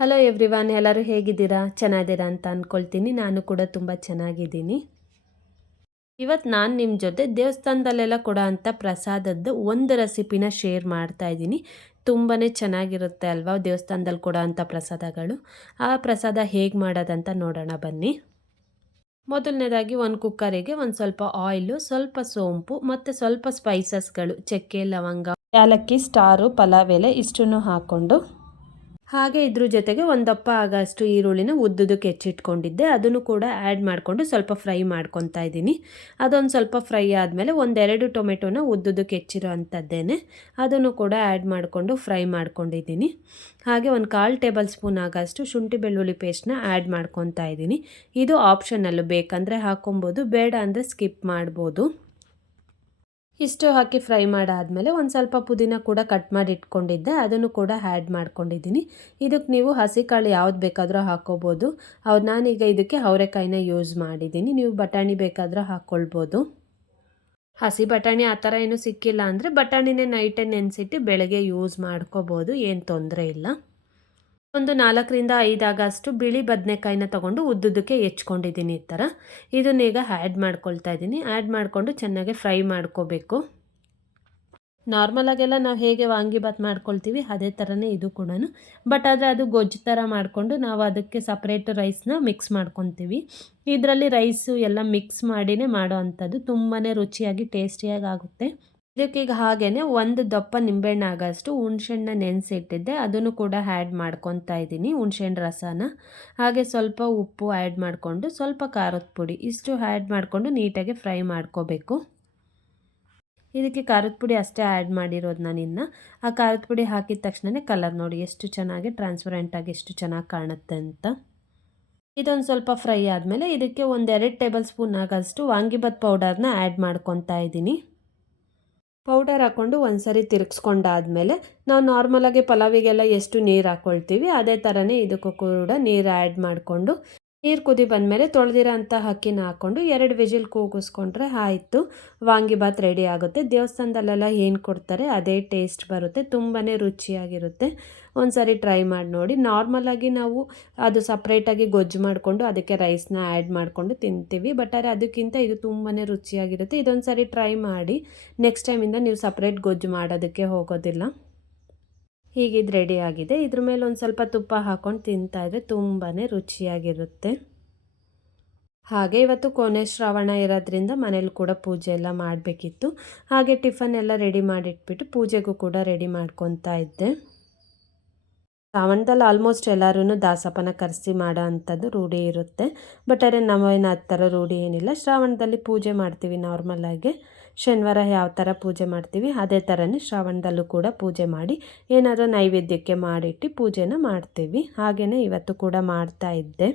Hello everyone, ಎಲ್ಲರೂ ಹೇಗಿದ್ದೀರಾ? ಚೆನ್ನಾಗಿದ್ದೀರಾ ಅಂತ ಅಂದ್ಕೊಳ್ತೀನಿ. ನಾನು ಕೂಡ ತುಂಬ ಚೆನ್ನಾಗಿದ್ದೀನಿ. ಇವತ್ತು ನಾನು ನಿಮ್ಮ ಜೊತೆ ದೇವಸ್ಥಾನದಲ್ಲೆಲ್ಲ ಕೊಡೋ ಅಂಥ ಪ್ರಸಾದದ್ದು ಒಂದು ರೆಸಿಪಿನ ಶೇರ್ ಮಾಡ್ತಾ ಇದ್ದೀನಿ. ತುಂಬಾ ಚೆನ್ನಾಗಿರುತ್ತೆ ಅಲ್ವಾ ದೇವಸ್ಥಾನದಲ್ಲಿ ಕೊಡೋ ಅಂಥ ಪ್ರಸಾದಗಳು. ಆ ಪ್ರಸಾದ ಹೇಗೆ ಮಾಡೋದಂತ ನೋಡೋಣ ಬನ್ನಿ. ಮೊದಲನೇದಾಗಿ ಒಂದು ಕುಕ್ಕರಿಗೆ ಒಂದು ಸ್ವಲ್ಪ ಆಯಿಲು, ಸ್ವಲ್ಪ ಸೋಂಪು ಮತ್ತು ಸ್ವಲ್ಪ ಸ್ಪೈಸಸ್ಗಳು, ಚಕ್ಕೆ, ಲವಂಗ, ಏಲಕ್ಕಿ, ಸ್ಟಾರು, ಪಲಾವ್ ಎಲೆ ಇಷ್ಟನ್ನು ಹಾಕ್ಕೊಂಡು, ಹಾಗೆ ಇದ್ರ ಜೊತೆಗೆ ಒಂದು ದಪ್ಪ ಆಗೋಷ್ಟು ಈರುಳ್ಳಿನ ಉದ್ದುದಕ್ಕೆ ಹೆಚ್ಚಿಟ್ಕೊಂಡಿದ್ದೆ, ಅದನ್ನು ಕೂಡ ಆ್ಯಡ್ ಮಾಡಿಕೊಂಡು ಸ್ವಲ್ಪ ಫ್ರೈ ಮಾಡ್ಕೊತಾ ಇದ್ದೀನಿ. ಅದೊಂದು ಸ್ವಲ್ಪ ಫ್ರೈ ಆದಮೇಲೆ ಒಂದೆರಡು ಟೊಮೆಟೊನ ಉದ್ದುದಕ್ಕೆ ಹೆಚ್ಚಿರೋ ಅಂಥದ್ದೇನೆ ಅದನ್ನು ಕೂಡ ಆ್ಯಡ್ ಮಾಡಿಕೊಂಡು ಫ್ರೈ ಮಾಡ್ಕೊಂಡಿದ್ದೀನಿ. ಹಾಗೆ ಒಂದು 1/4 ಟೇಬಲ್ ಸ್ಪೂನ್ ಆಗೋಷ್ಟು ಶುಂಠಿ ಬೆಳ್ಳುಳ್ಳಿ ಪೇಸ್ಟ್ನ ಆ್ಯಡ್ ಮಾಡ್ಕೊತಾ ಇದ್ದೀನಿ. ಇದು ಆಪ್ಷನಲ್ಲು, ಬೇಕಂದರೆ ಹಾಕ್ಕೊಬೋದು, ಬೇಡ ಅಂದರೆ ಸ್ಕಿಪ್ ಮಾಡ್ಬೋದು. ಇಷ್ಟು ಹಾಕಿ ಫ್ರೈ ಮಾಡಾದಮೇಲೆ ಒಂದು ಸ್ವಲ್ಪ ಪುದೀನ ಕೂಡ ಕಟ್ ಮಾಡಿ ಇಟ್ಕೊಂಡಿದ್ದೆ, ಅದನ್ನು ಕೂಡ ಆ್ಯಡ್ ಮಾಡ್ಕೊಂಡಿದ್ದೀನಿ. ಇದಕ್ಕೆ ನೀವು ಹಸಿ ಕಾಳು ಯಾವ್ದು ಬೇಕಾದರೂ ಹಾಕ್ಕೋಬೋದು. ನಾನೀಗ ಇದಕ್ಕೆ ಅವರೆಕಾಯಿನ ಯೂಸ್ ಮಾಡಿದ್ದೀನಿ. ನೀವು ಬಟಾಣಿ ಬೇಕಾದರೂ ಹಾಕ್ಕೊಳ್ಬೋದು. ಹಸಿ ಬಟಾಣಿ ಆ ಥರ ಏನೂ ಸಿಕ್ಕಿಲ್ಲ ಅಂದರೆ ಬಟಾಣಿನೇ ನೈಟೇ ನೆನೆಸಿಟ್ಟು ಬೆಳಗ್ಗೆ ಯೂಸ್ ಮಾಡ್ಕೋಬೋದು, ಏನು ತೊಂದರೆ ಇಲ್ಲ. ಒಂದು 4ರಿಂದ 5 ಆಗಷ್ಟು ಬಿಳಿ ಬದನೆಕಾಯಿನ ತೊಗೊಂಡು ಉದ್ದುದಕ್ಕೆ ಹೆಚ್ಕೊಂಡಿದ್ದೀನಿ ಈ ಥರ. ಇದನ್ನೀಗ ಆ್ಯಡ್ ಮಾಡ್ಕೊಳ್ತಾ ಇದ್ದೀನಿ. ಆ್ಯಡ್ ಮಾಡಿಕೊಂಡು ಚೆನ್ನಾಗಿ ಫ್ರೈ ಮಾಡ್ಕೋಬೇಕು. ನಾರ್ಮಲಾಗೆಲ್ಲ ನಾವು ಹೇಗೆ ವಾಂಗಿಬಾತ್ ಮಾಡ್ಕೊಳ್ತೀವಿ ಅದೇ ಥರನೇ ಇದು ಕೂಡ. ಬಟ್ ಆದರೆ ಅದು ಗೊಜ್ಜು ಥರ ಮಾಡಿಕೊಂಡು ನಾವು ಅದಕ್ಕೆ ಸಪ್ರೇಟ್ ರೈಸ್ನ ಮಿಕ್ಸ್ ಮಾಡ್ಕೊತೀವಿ. ಇದರಲ್ಲಿ ರೈಸು ಎಲ್ಲ ಮಿಕ್ಸ್ ಮಾಡಿನೇ ಮಾಡೋ ಅಂಥದ್ದು. ತುಂಬಾ ರುಚಿಯಾಗಿ ಟೇಸ್ಟಿಯಾಗಿ ಆಗುತ್ತೆ. ಇದಕ್ಕೀಗ ಹಾಗೆಯೇ ಒಂದು ದಪ್ಪ ನಿಂಬೆಹಣ್ಣು ಆಗೋಷ್ಟು ಹುಣ್ಸೆಹಣ್ಣನ್ನ ನೆನೆಸಿಟ್ಟಿದ್ದೆ, ಅದನ್ನು ಕೂಡ ಆ್ಯಡ್ ಮಾಡ್ಕೊತಾ ಇದ್ದೀನಿ, ಹುಣ್ಸೆಹಣ್ಣು ರಸನ. ಹಾಗೆ ಸ್ವಲ್ಪ ಉಪ್ಪು ಆ್ಯಡ್ ಮಾಡಿಕೊಂಡು ಸ್ವಲ್ಪ ಖಾರದ ಪುಡಿ ಇಷ್ಟು ಆ್ಯಡ್ ಮಾಡಿಕೊಂಡು ನೀಟಾಗಿ ಫ್ರೈ ಮಾಡ್ಕೋಬೇಕು. ಇದಕ್ಕೆ ಖಾರದ ಪುಡಿ ಅಷ್ಟೇ ಆ್ಯಡ್ ಮಾಡಿರೋದು ನಾನಿನ್ನು. ಆ ಖಾರದ ಪುಡಿ ಹಾಕಿದ ತಕ್ಷಣವೇ ಕಲರ್ ನೋಡಿ ಎಷ್ಟು ಚೆನ್ನಾಗಿ ಟ್ರಾನ್ಸ್ಪರೆಂಟಾಗಿ ಎಷ್ಟು ಚೆನ್ನಾಗಿ ಕಾಣುತ್ತೆ ಅಂತ. ಇದೊಂದು ಸ್ವಲ್ಪ ಫ್ರೈ ಆದಮೇಲೆ ಇದಕ್ಕೆ 1-2 ಟೇಬಲ್ ಸ್ಪೂನ್ ಆಗೋಷ್ಟು ವಾಂಗಿಬಾತ್ ಪೌಡರ್ನ ಆ್ಯಡ್ ಮಾಡ್ಕೊತಾ ಇದ್ದೀನಿ. ಪೌಡರ್ ಹಾಕ್ಕೊಂಡು ಒಂದು ಸರಿ ತಿರುಗಿಸ್ಕೊಂಡಾದ್ಮೇಲೆ ನಾವು ನಾರ್ಮಲಾಗಿ ಪಲಾವಿಗೆಲ್ಲ ಎಷ್ಟು ನೀರು ಹಾಕ್ಕೊಳ್ತೀವಿ ಅದೇ ಥರನೇ ಇದಕ್ಕೂ ಕೂಡ ನೀರು ಆ್ಯಡ್ ಮಾಡಿಕೊಂಡು, ನೀರು ಕುದಿ ಬಂದಮೇಲೆ ತೊಳೆದಿರೋ ಅಂಥ ಅಕ್ಕಿನ ಹಾಕ್ಕೊಂಡು 2 ವಿಜಿಲ್ ಕೂಗಿಸ್ಕೊಂಡ್ರೆ ಆಯಿತು, ವಾಂಗಿಬಾತ್ ರೆಡಿ ಆಗುತ್ತೆ. ದೇವಸ್ಥಾನದಲ್ಲೆಲ್ಲ ಏನು ಕೊಡ್ತಾರೆ ಅದೇ ಟೇಸ್ಟ್ ಬರುತ್ತೆ, ತುಂಬಾ ರುಚಿಯಾಗಿರುತ್ತೆ. ಒಂದು ಸಾರಿ ಟ್ರೈ ಮಾಡಿ ನೋಡಿ. ನಾರ್ಮಲಾಗಿ ನಾವು ಅದು ಸಪ್ರೇಟಾಗಿ ಗೊಜ್ಜು ಮಾಡಿಕೊಂಡು ಅದಕ್ಕೆ ರೈಸ್ನ ಆ್ಯಡ್ ಮಾಡಿಕೊಂಡು ತಿಂತೀವಿ. ಬಟ್ ಆದರೆ ಅದಕ್ಕಿಂತ ಇದು ತುಂಬಾ ರುಚಿಯಾಗಿರುತ್ತೆ. ಇದೊಂದು ಸಾರಿ ಟ್ರೈ ಮಾಡಿ, ನೆಕ್ಸ್ಟ್ ಟೈಮಿಂದ ನೀವು ಸಪ್ರೇಟ್ ಗೊಜ್ಜು ಮಾಡೋದಕ್ಕೆ ಹೋಗೋದಿಲ್ಲ. ಹೀಗಿದು ರೆಡಿ ಆಗಿದೆ. ಇದ್ರ ಮೇಲೆ ಒಂದು ಸ್ವಲ್ಪ ತುಪ್ಪ ಹಾಕ್ಕೊಂಡು ತಿಂತಾಯಿದ್ರೆ ತುಂಬಾ ರುಚಿಯಾಗಿರುತ್ತೆ. ಹಾಗೆ ಇವತ್ತು ಕೊನೆ ಶ್ರಾವಣ ಇರೋದ್ರಿಂದ ಮನೇಲಿ ಕೂಡ ಪೂಜೆ ಎಲ್ಲ ಮಾಡಬೇಕಿತ್ತು. ಹಾಗೆ ಟಿಫನ್ ಎಲ್ಲ ರೆಡಿ ಮಾಡಿಟ್ಬಿಟ್ಟು ಪೂಜೆಗೂ ಕೂಡ ರೆಡಿ ಮಾಡ್ಕೊತಾ ಇದ್ದೆ. ಶ್ರಾವಣದಲ್ಲಿ ಆಲ್ಮೋಸ್ಟ್ ಎಲ್ಲರೂ ದಾಸಪ್ಪನ ಕರೆಸಿ ಮಾಡೋ ಅಂಥದ್ದು ರೂಢಿ ಇರುತ್ತೆ. ಬಟ್ ಆದರೆ ನಾವೇನು ಆ ಥರ ರೂಢಿ ಏನಿಲ್ಲ. ಶ್ರಾವಣದಲ್ಲಿ ಪೂಜೆ ಮಾಡ್ತೀವಿ ನಾರ್ಮಲಾಗಿ. ಶನಿವಾರ ಯಾವ ಥರ ಪೂಜೆ ಮಾಡ್ತೀವಿ ಅದೇ ಥರನೇ ಶ್ರಾವಣದಲ್ಲೂ ಕೂಡ ಪೂಜೆ ಮಾಡಿ ಏನಾದರೂ ನೈವೇದ್ಯಕ್ಕೆ ಮಾಡಿಟ್ಟು ಪೂಜೆನ ಮಾಡ್ತೀವಿ. ಹಾಗೆಯೇ ಇವತ್ತು ಕೂಡ ಮಾಡ್ತಾ ಇದ್ದೆ.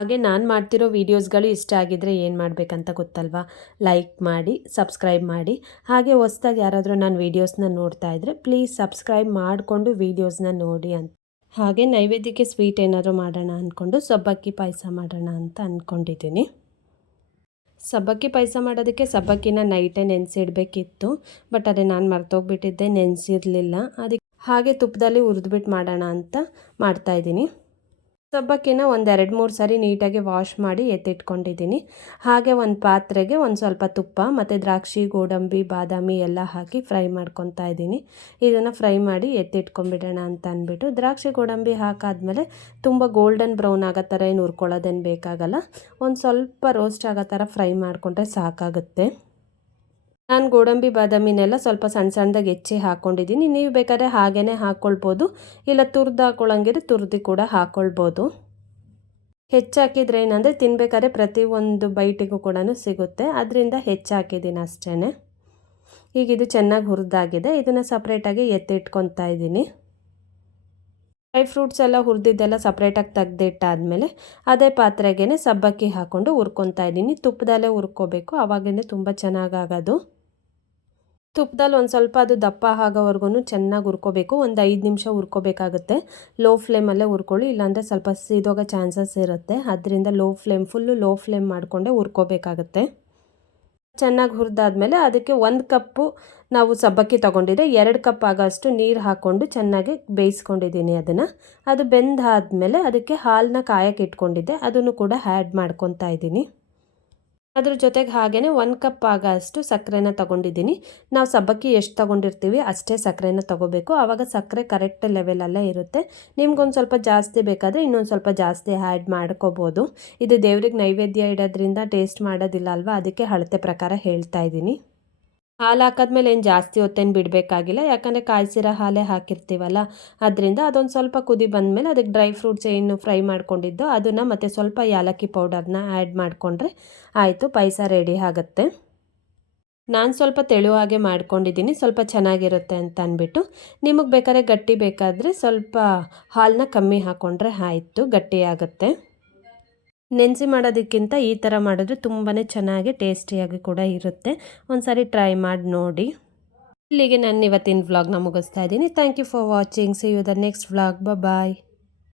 ಹಾಗೆ ನಾನು ಮಾಡ್ತಿರೋ ವೀಡಿಯೋಸ್ಗಳು ಇಷ್ಟ ಆಗಿದ್ದರೆ ಏನು ಮಾಡಬೇಕಂತ ಗೊತ್ತಲ್ವಾ? ಲೈಕ್ ಮಾಡಿ, ಸಬ್ಸ್ಕ್ರೈಬ್ ಮಾಡಿ. ಹಾಗೆ ಹೊಸ್ದಾಗಿ ಯಾರಾದರೂ ನಾನು ವೀಡಿಯೋಸ್ನ ನೋಡ್ತಾ ಇದ್ದರೆ ಪ್ಲೀಸ್ ಸಬ್ಸ್ಕ್ರೈಬ್ ಮಾಡಿಕೊಂಡು ವೀಡಿಯೋಸ್ನ ನೋಡಿ ಅಂತ. ಹಾಗೆ ನೈವೇದ್ಯಕ್ಕೆ ಸ್ವೀಟ್ ಏನಾದರೂ ಮಾಡೋಣ ಅಂದ್ಕೊಂಡು ಸಬ್ಬಕ್ಕಿ ಪಾಯಸ ಮಾಡೋಣ ಅಂತ ಅಂದ್ಕೊಂಡಿದ್ದೀನಿ. ಸಬ್ಬಕ್ಕಿ ಪಾಯಸ ಮಾಡೋದಕ್ಕೆ ಸಬ್ಬಕ್ಕಿನ ನೈಟೇ ನೆನೆಸಿಡಬೇಕಿತ್ತು. ಬಟ್ ಅದೇ ನಾನು ಮರ್ತೋಗ್ಬಿಟ್ಟಿದ್ದೆ, ನೆನೆಸಿರಲಿಲ್ಲ. ಅದಕ್ಕೆ ಹಾಗೆ ತುಪ್ಪದಲ್ಲಿ ಹುರಿದ್ಬಿಟ್ಟು ಮಾಡೋಣ ಅಂತ ಮಾಡ್ತಾಯಿದ್ದೀನಿ. ಸಬ್ಬಕ್ಕಿನ ಒಂದು 2-3 ಸಾರಿ ನೀಟಾಗಿ ವಾಶ್ ಮಾಡಿ ಎತ್ತಿಟ್ಕೊಂಡಿದ್ದೀನಿ. ಹಾಗೆ ಒಂದು ಪಾತ್ರೆಗೆ ಒಂದು ಸ್ವಲ್ಪ ತುಪ್ಪ ಮತ್ತು ದ್ರಾಕ್ಷಿ, ಗೋಡಂಬಿ, ಬಾದಾಮಿ ಎಲ್ಲ ಹಾಕಿ ಫ್ರೈ ಮಾಡ್ಕೊತಾ ಇದ್ದೀನಿ. ಇದನ್ನು ಫ್ರೈ ಮಾಡಿ ಎತ್ತಿಟ್ಕೊಂಡ್ಬಿಡೋಣ ಅಂತ ಅಂದ್ಬಿಟ್ಟು ದ್ರಾಕ್ಷಿ, ಗೋಡಂಬಿ ಹಾಕಾದ್ಮೇಲೆ ತುಂಬ ಗೋಲ್ಡನ್ ಬ್ರೌನ್ ಆಗೋ ಥರ ಏನು ಹುರ್ಕೊಳ್ಳೋದೇನು ಬೇಕಾಗಲ್ಲ. ಒಂದು ಸ್ವಲ್ಪ ರೋಸ್ಟ್ ಆಗೋ ಥರ ಫ್ರೈ ಮಾಡಿಕೊಂಡ್ರೆ ಸಾಕಾಗುತ್ತೆ. ನಾನು ಗೋಡಂಬಿ ಬಾದಾಮಿನೆಲ್ಲ ಸ್ವಲ್ಪ ಸಣ್ಣ ಸಣ್ಣದಾಗಿ ಹೆಚ್ಚಿ ಹಾಕ್ಕೊಂಡಿದ್ದೀನಿ. ನೀವು ಬೇಕಾದ್ರೆ ಹಾಗೇ ಹಾಕ್ಕೊಳ್ಬೋದು, ಇಲ್ಲ ತುರಿದು ಹಾಕ್ಕೊಳ್ಳೋಂಗಿದ್ರೆ ತುರಿದು ಕೂಡ ಹಾಕ್ಕೊಳ್ಬೋದು. ಹೆಚ್ಚಾಕಿದ್ರೆ ಏನಂದರೆ ತಿನ್ನಬೇಕಾದ್ರೆ ಪ್ರತಿಯೊಂದು ಬೈಟಿಗೂ ಕೂಡ ಸಿಗುತ್ತೆ, ಅದರಿಂದ ಹೆಚ್ಚಾಕಿದ್ದೀನಿ ಅಷ್ಟೇ. ಈಗ ಇದು ಚೆನ್ನಾಗಿ ಹುರಿದಾಗಿದೆ. ಇದನ್ನು ಸಪ್ರೇಟಾಗಿ ಎತ್ತಿಟ್ಕೊತಾ ಇದ್ದೀನಿ. ಡ್ರೈ ಫ್ರೂಟ್ಸ್ ಎಲ್ಲ ಹುರಿದಿದ್ದೆಲ್ಲ ಸಪ್ರೇಟಾಗಿ ತೆಗೆದಿಟ್ಟಾದಮೇಲೆ ಅದೇ ಪಾತ್ರೆಗೇ ಸಬ್ಬಕ್ಕಿ ಹಾಕ್ಕೊಂಡು ಹುರ್ಕೊತಾ ಇದ್ದೀನಿ. ತುಪ್ಪದಲ್ಲೇ ಹುರ್ಕೋಬೇಕು, ಆವಾಗಲೇ ತುಂಬ ಚೆನ್ನಾಗಾಗೋದು. ತುಪ್ಪದಲ್ಲಿ ಒಂದು ಸ್ವಲ್ಪ ಅದು ದಪ್ಪ ಆಗೋವರೆಗೂ ಚೆನ್ನಾಗಿ ಹುರ್ಕೋಬೇಕು. ಒಂದು 5 ನಿಮಿಷ ಹುರ್ಕೋಬೇಕಾಗುತ್ತೆ. ಲೋ ಫ್ಲೇಮಲ್ಲೇ ಹುರ್ಕೊಳ್ಳಿ, ಇಲ್ಲಾಂದರೆ ಸ್ವಲ್ಪ ಸೀದೋಗೋ ಚಾನ್ಸಸ್ ಇರುತ್ತೆ. ಅದರಿಂದ ಫುಲ್ಲು ಲೋ ಫ್ಲೇಮ್ ಮಾಡಿಕೊಂಡೇ ಹುರ್ಕೋಬೇಕಾಗುತ್ತೆ. ಚೆನ್ನಾಗಿ ಹುರಿದಾದ್ಮೇಲೆ ಅದಕ್ಕೆ 1 ಕಪ್ಪು ನಾವು ಸಬ್ಬಕ್ಕಿ ತೊಗೊಂಡಿದ್ದೆ, 2 ಕಪ್ ಆಗೋಷ್ಟು ನೀರು ಹಾಕ್ಕೊಂಡು ಚೆನ್ನಾಗಿ ಬೇಯಿಸ್ಕೊಂಡಿದ್ದೀನಿ ಅದನ್ನು. ಅದು ಬೆಂದಾದಮೇಲೆ ಅದಕ್ಕೆ ಹಾಲನ್ನ ಕಾಯಕ್ಕೆ ಇಟ್ಕೊಂಡಿದ್ದೆ, ಅದನ್ನು ಕೂಡ ಆ್ಯಡ್ ಮಾಡ್ಕೊತಾ ಇದ್ದೀನಿ. ಅದ್ರ ಜೊತೆಗೆ ಹಾಗೆಯೇ 1 ಕಪ್ ಆಗೋಷ್ಟು ಸಕ್ಕರೆನ ತೊಗೊಂಡಿದ್ದೀನಿ. ನಾವು ಸಬ್ಬಕ್ಕಿ ಎಷ್ಟು ತೊಗೊಂಡಿರ್ತೀವಿ ಅಷ್ಟೇ ಸಕ್ಕರೆನ ತೊಗೋಬೇಕು, ಆವಾಗ ಸಕ್ಕರೆ ಕರೆಕ್ಟ್ ಲೆವೆಲಲ್ಲೇ ಇರುತ್ತೆ. ನಿಮ್ಗೊಂದು ಸ್ವಲ್ಪ ಜಾಸ್ತಿ ಬೇಕಾದರೆ ಇನ್ನೊಂದು ಸ್ವಲ್ಪ ಜಾಸ್ತಿ ಆ್ಯಡ್ ಮಾಡ್ಕೋಬೋದು. ಇದು ದೇವ್ರಿಗೆ ನೈವೇದ್ಯ ಇಡೋದ್ರಿಂದ ಟೇಸ್ಟ್ ಮಾಡೋದಿಲ್ಲ ಅಲ್ವಾ, ಅದಕ್ಕೆ ಅಳತೆ ಪ್ರಕಾರ ಹೇಳ್ತಾ ಇದ್ದೀನಿ. ಹಾಲು ಹಾಕಿದ್ಮೇಲೆ ಏನು ಜಾಸ್ತಿ ಹೊತ್ತೇನು ಬಿಡಬೇಕಾಗಿಲ್ಲ, ಯಾಕಂದರೆ ಕಾಯಿಸಿರೋ ಹಾಲೇ ಹಾಕಿರ್ತೀವಲ್ಲ, ಅದರಿಂದ ಅದೊಂದು ಸ್ವಲ್ಪ ಕುದಿ ಬಂದಮೇಲೆ ಅದಕ್ಕೆ ಡ್ರೈ ಫ್ರೂಟ್ಸ್ ಏನು ಫ್ರೈ ಮಾಡ್ಕೊಂಡಿದ್ದೋ ಅದನ್ನು ಮತ್ತು ಸ್ವಲ್ಪ ಏಲಕ್ಕಿ ಪೌಡರ್ನ ಆ್ಯಡ್ ಮಾಡಿಕೊಂಡ್ರೆ ಆಯಿತು, ಪಾಯಸ ರೆಡಿ ಆಗುತ್ತೆ. ನಾನು ಸ್ವಲ್ಪ ತೆಳುವಾಗೆ ಮಾಡ್ಕೊಂಡಿದ್ದೀನಿ, ಸ್ವಲ್ಪ ಚೆನ್ನಾಗಿರುತ್ತೆ ಅಂತ ಅಂದ್ಬಿಟ್ಟು. ನಿಮಗೆ ಬೇಕಾದ್ರೆ ಗಟ್ಟಿ ಬೇಕಾದರೆ ಸ್ವಲ್ಪ ಹಾಲನ್ನ ಕಮ್ಮಿ ಹಾಕ್ಕೊಂಡ್ರೆ ಆಯಿತು, ಗಟ್ಟಿಯಾಗುತ್ತೆ. ನೆನೆಸಿ ಮಾಡೋದಕ್ಕಿಂತ ಈ ಥರ ಮಾಡಿದ್ರೆ ತುಂಬಾ ಚೆನ್ನಾಗಿ ಟೇಸ್ಟಿಯಾಗಿ ಕೂಡ ಇರುತ್ತೆ. ಒಂದು ಸಾರಿ ಟ್ರೈ ಮಾಡಿ ನೋಡಿ. ಇಲ್ಲಿಗೆ ನಾನು ಇವತ್ತಿನ ವ್ಲಾಗ್ನ ಮುಗಿಸ್ತಾ ಇದ್ದೀನಿ. Thank you for watching. See you the next vlog. Bye.